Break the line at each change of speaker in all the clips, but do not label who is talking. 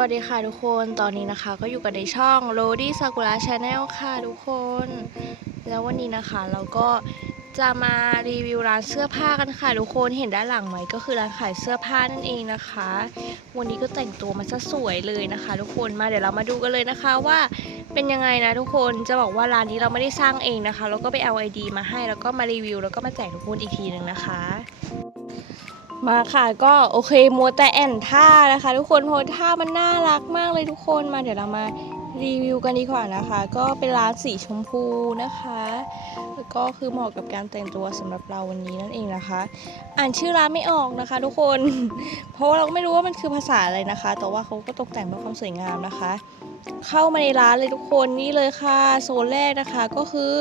วัสดีค่ะทุกคนตอนนี้นะคะก็อยู่กันในช่อง r o d y Sakura Channel ค่ะทุกคน แล้ววันนี้นะคะเราก็จะมารีวิวร้านเสื้อผ้ากันค่ะทุกคนเห็นด้านหลังไหมก็คือร้านขายเสื้อผ้านั่นเองนะคะ วันนี้ก็แต่งตัวมาซะสวยเลยนะคะ ทุกคนมาเดี๋ยวเรามาดูกันเลยนะคะว่าเป็นยังไงนะทุกคนจะบอกว่าร้านนี้เราไม่ได้สร้างเองนะคะ เราก็ไปเอาไอดีมาให้แล้วก็มารีวิว แล้วก็มาแจกทุกคนอีกทีหนึ่งนะคะ มาค่ะก็โอเคมัวแต่แอนท่านะคะ ทุกคนเพราะท่ามันน่ารักมากเลยทุกคนมาเดี๋ยวเรามารีวิวกันดีกว่านะคะ ก็เป็นร้านสีชมพูนะคะแล้วก็คือเหมาะกับการแต่งตัวสำหรับเราวันนี้นั่นเองนะคะ อ่านชื่อร้านไม่ออกนะคะ ทุกคน เพราะว่าเราก็ไม่รู้ว่ามันคือภาษาอะไรนะคะ แต่ว่าเขาก็ตกแต่งเพื่อความสวยงามนะคะ เข้ามาในร้านเลยทุกคนนี่เลยค่ะ โซนแรกนะคะก็คือ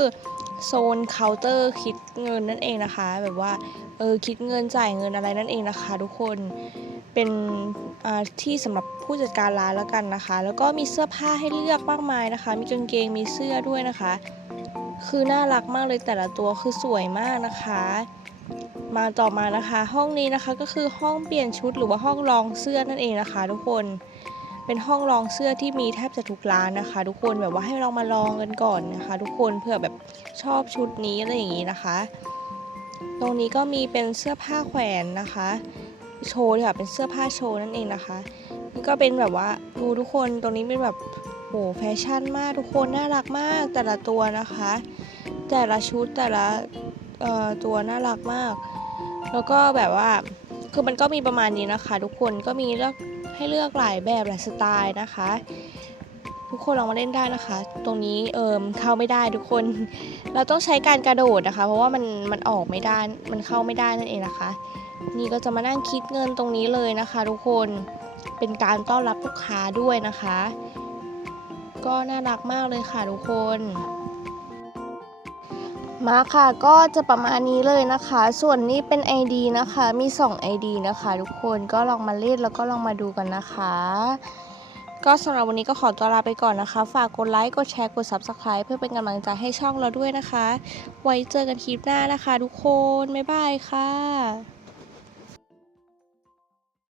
โซนเคาน์เตอร์คิดเงินนั่นเองนะคะ แบบว่าเออคิดเงินจ่ายเงินอะไรนั่นเองนะคะ ทุกคนเป็นที่สำหรับผู้จัดการร้านแล้วกันนะคะ แล้วก็มีเสื้อผ้าให้เลือกมากมายนะคะ มีกางเกงมีเสื้อด้วยนะคะ คือน่ารักมากเลยแต่ละตัวคือสวยมากนะคะ มาต่อมานะคะ ห้องนี้นะคะก็คือห้องเปลี่ยนชุดหรือว่าห้องลองเสื้อนั่นเองนะคะ ทุกคน เป็นห้องลองเสื้อที่มีแทบจะทุกร้านนะคะ ทุกคนแบบว่าให้เรามาลองกันก่อนนะคะ ทุกคนเผื่อแบบชอบชุดนี้อะไรอย่างนี้นะคะ ตรงนี้ก็มีเป็นเสื้อผ้าแขวนนะคะ โชว์ค่ะเป็นเสื้อผ้าโชว์นั่นเองนะคะนี่ก็เป็นแบบว่าดูทุกคนตรงนี้เป็นแบบโหแฟชั่นมากทุกคนน่ารักมากแต่ละตัวนะคะ แต่ละชุดแต่ละตัวน่ารักมาก แล้วก็แบบว่าคือมันก็มีประมาณนี้นะคะ ทุกคนก็มีเลือก ให้เลือกหลายแบบหลายสไตล์นะคะ ทุกคนลองมาเล่นได้นะคะ ตรงนี้เอิมเข้าไม่ได้ทุกคน เราต้องใช้การกระโดดนะคะ เพราะว่ามันมันออกไม่ได้มันเข้าไม่ได้นั่นเองนะคะ นี่ก็จะมานั่งคิดเงินตรงนี้เลยนะคะ ทุกคนเป็นการต้อนรับลูกค้าด้วยนะคะ ก็น่ารักมากเลยค่ะทุกคน มาค่ะก็จะประมาณนี้เลยนะคะ ส่วนนี้เป็น ID นะคะ มี 2 ID นะคะ ทุกคนก็ลองมาเล่นแล้วก็ลองมาดูกันนะคะ ก็สำหรับวันนี้ก็ขอตัวลาไปก่อนนะคะ ฝากกดไลค์กดแชร์กด Subscribe เพื่อเป็นกำลังใจให้ช่องเราด้วยนะคะ ไว้เจอกันคลิปหน้านะคะ ทุกคน บ๊ายบายค่ะ